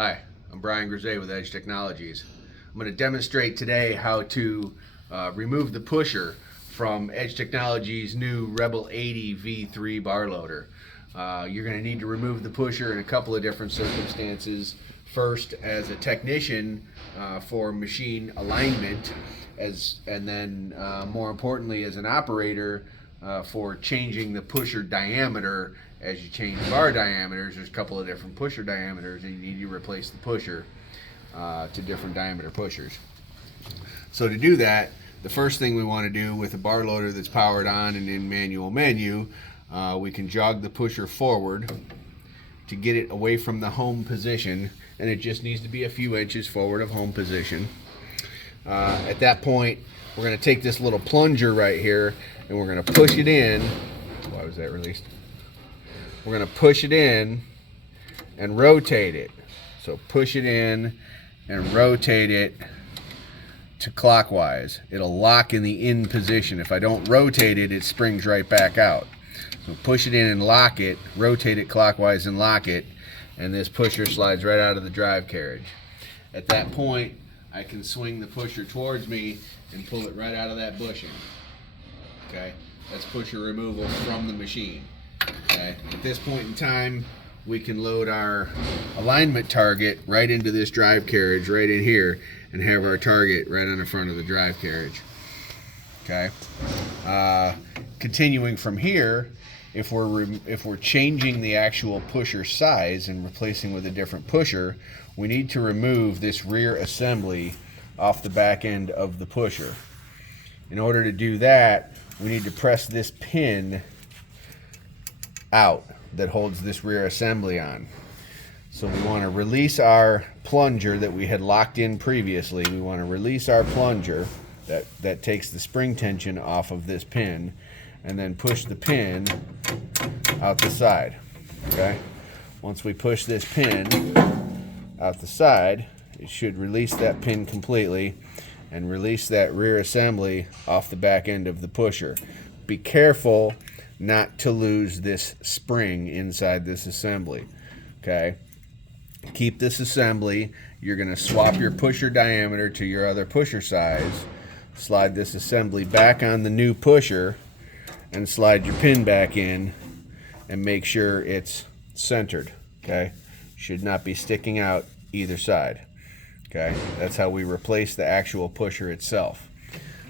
Hi, I'm Brian Grisey with Edge Technologies. I'm going to demonstrate today how to remove the pusher from Edge Technologies' new Rebel 80 V3 bar loader. You're going to need to remove the pusher in a couple of different circumstances. First, as a technician for machine alignment, and then more importantly, as an operator for changing the pusher diameter. As you change bar diameters, there's a couple of different pusher diameters, and you need to replace the pusher to different diameter pushers. So to do that, the first thing we want to do with a bar loader that's powered on and in manual menu, we can jog the pusher forward to get it away from the home position, and it just needs to be a few inches forward of home position. At that point, we're going to take this little plunger right here and we're going to push it in. Why was that released? We're going to push it in and rotate it. So push it in and rotate it to clockwise. It'll lock in the in position. If I don't rotate it, it springs right back out. So push it in and lock it, rotate it clockwise and lock it, and this pusher slides right out of the drive carriage. At that point, I can swing the pusher towards me and pull it right out of that bushing. Okay, that's pusher removal from the machine. Okay, at this point in time, we can load our alignment target right into this drive carriage right in here and have our target right on the front of the drive carriage. Okay, continuing from here, if we're changing the actual pusher size and replacing with a different pusher, we need to remove this rear assembly off the back end of the pusher. In order to do that, we need to press this pin out that holds this rear assembly on. So we want to release our plunger that we had locked in previously. We want to release our plunger that takes the spring tension off of this pin, and then push the pin out the side. Okay? Once we push this pin out the side, it should release that pin completely and release that rear assembly off the back end of the pusher. Be careful not to lose this spring inside this assembly. Okay? Keep this assembly. You're going to swap your pusher diameter to your other pusher size. Slide this assembly back on the new pusher and slide your pin back in and make sure it's centered. Okay? Should not be sticking out either side. Okay? That's how we replace the actual pusher itself.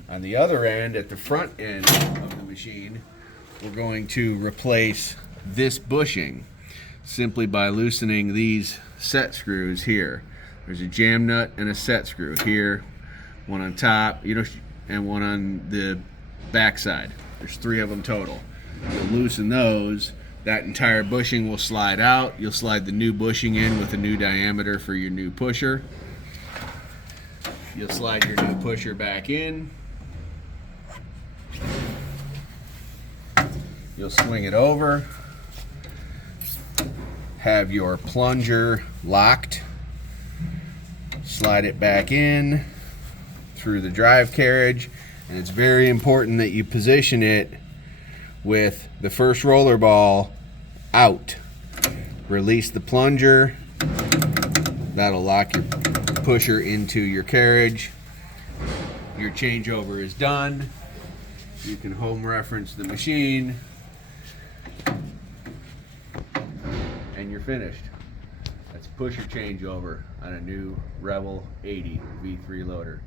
On the other end, at the front end of the machine, we're going to replace this bushing simply by loosening these set screws here. There's a jam nut and a set screw here, one on top, and one on the back side. There's 3 of them total. You'll loosen those, that entire bushing will slide out. You'll slide the new bushing in with a new diameter for your new pusher. You'll slide your new pusher back in. You'll swing it over, have your plunger locked, slide it back in through the drive carriage, and it's very important that you position it with the first roller ball out. Release the plunger, that'll lock your pusher into your carriage. Your changeover is done. You can home reference the machine, and you're finished. That's pusher changeover on a new Rebel 80 V3 loader.